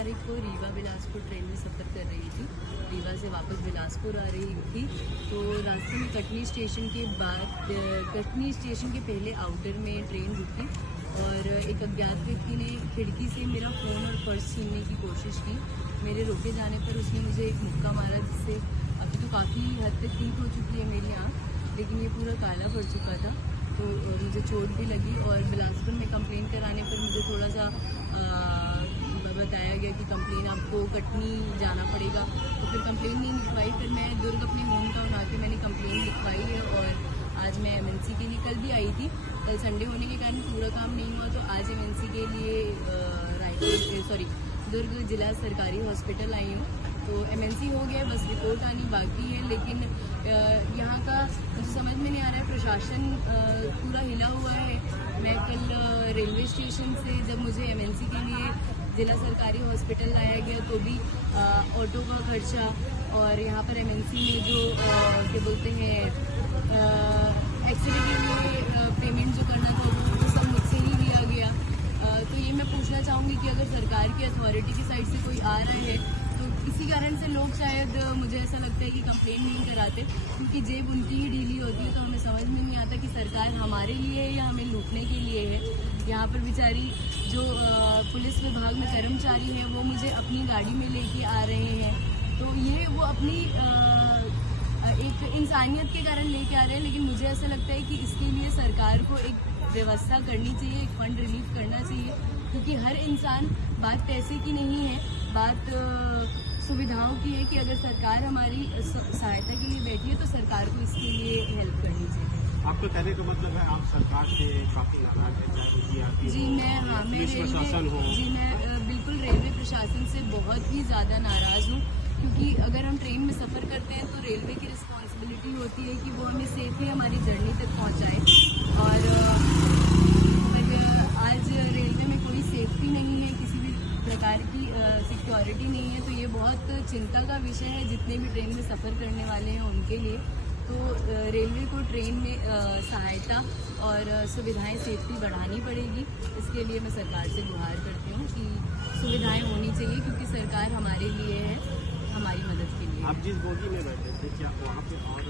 तारीख को रीवा बिलासपुर ट्रेन में सफ़र कर रही थी। रीवा से वापस बिलासपुर आ रही थी तो रास्ते में कटनी स्टेशन के बाद कटनी स्टेशन के पहले आउटर में ट्रेन रुकी और एक अज्ञात व्यक्ति ने खिड़की से मेरा फ़ोन और पर्स छीनने की कोशिश की। मेरे रोके जाने पर उसने मुझे एक मुक्का मारा, जिससे अभी तो काफ़ी हद तक ठीक हो चुकी है मेरी आँख, लेकिन ये पूरा काला पड़ चुका था। तो मुझे चोट भी लगी और बिलासपुर में कंप्लेन कराने पर मुझे थोड़ा सा बताया गया कि कंप्लेन आपको कटनी जाना पड़ेगा। तो फिर कंप्लेन नहीं लिखवाई, फिर मैं दुर्ग अपने होम टाउन आके मैंने कंप्लेन लिखवाई है और आज मैं एमएनसी के लिए, कल भी आई थी, कल संडे होने के कारण पूरा काम नहीं हुआ, तो आज एमएनसी के लिए दुर्ग जिला सरकारी हॉस्पिटल आई हूँ। तो एमएनसी हो गया, बस रिपोर्ट आनी बाकी है। लेकिन यहाँ का मुझे समझ में नहीं आ रहा है, प्रशासन पूरा हिला हुआ है। मैं कल रेलवे स्टेशन से जब मुझे एमएनसी के लिए जिला सरकारी हॉस्पिटल लाया गया तो भी ऑटो का खर्चा और यहाँ पर एमएनसी में जो क्या बोलते हैं एक्सरे के लिए पेमेंट जो करना था वो सब मुझसे ही लिया गया। तो ये मैं पूछना चाहूँगी कि अगर सरकार की अथॉरिटी की साइड से कोई आ रहा है तो किसी कारण से लोग शायद, मुझे ऐसा लगता है कि कंप्लेन नहीं कराते, क्योंकि जेब उनकी ही ढीली होती है। तो हमें समझ में नहीं आता कि सरकार हमारे लिए है या हमें लूटने के लिए है। यहाँ पर बेचारी जो पुलिस विभाग में कर्मचारी हैं वो मुझे अपनी गाड़ी में लेके आ रहे हैं, तो ये वो अपनी एक इंसानियत के कारण लेके आ रहे हैं। लेकिन मुझे ऐसा लगता है कि इसके लिए सरकार को एक व्यवस्था करनी चाहिए, एक फंड रिलीफ करना चाहिए, क्योंकि हर इंसान, बात पैसे की नहीं है, बात सुविधाओं की है कि अगर सरकार हमारी सहायता के लिए बैठी है तो सरकार को इसके लिए हेल्प करनी चाहिए। आपका कहने का मतलब है आप सरकार से काफ़ी नाराज है, चाहे जी मैं बिल्कुल रेलवे प्रशासन से बहुत ही ज़्यादा नाराज़ हूँ, क्योंकि अगर हम ट्रेन में सफ़र करते हैं तो रेलवे की रिस्पॉन्सिबिलिटी होती है कि वो हमें सेफली हमारी जर्नी तक पहुँचाए। और आज रेलवे में कोई सेफ्टी नहीं है, किसी भी प्रकार की सिक्योरिटी नहीं है, तो ये बहुत चिंता का विषय है जितने भी ट्रेन में सफ़र करने वाले हैं उनके लिए। तो रेलवे को ट्रेन में सहायता और सुविधाएं, सेफ्टी बढ़ानी पड़ेगी। इसके लिए मैं सरकार से गुहार करती हूँ कि सुविधाएं होनी चाहिए, क्योंकि सरकार हमारे लिए है, हमारी मदद के लिए। आप जिस बोगी में बैठे थे क्या वहाँ पे और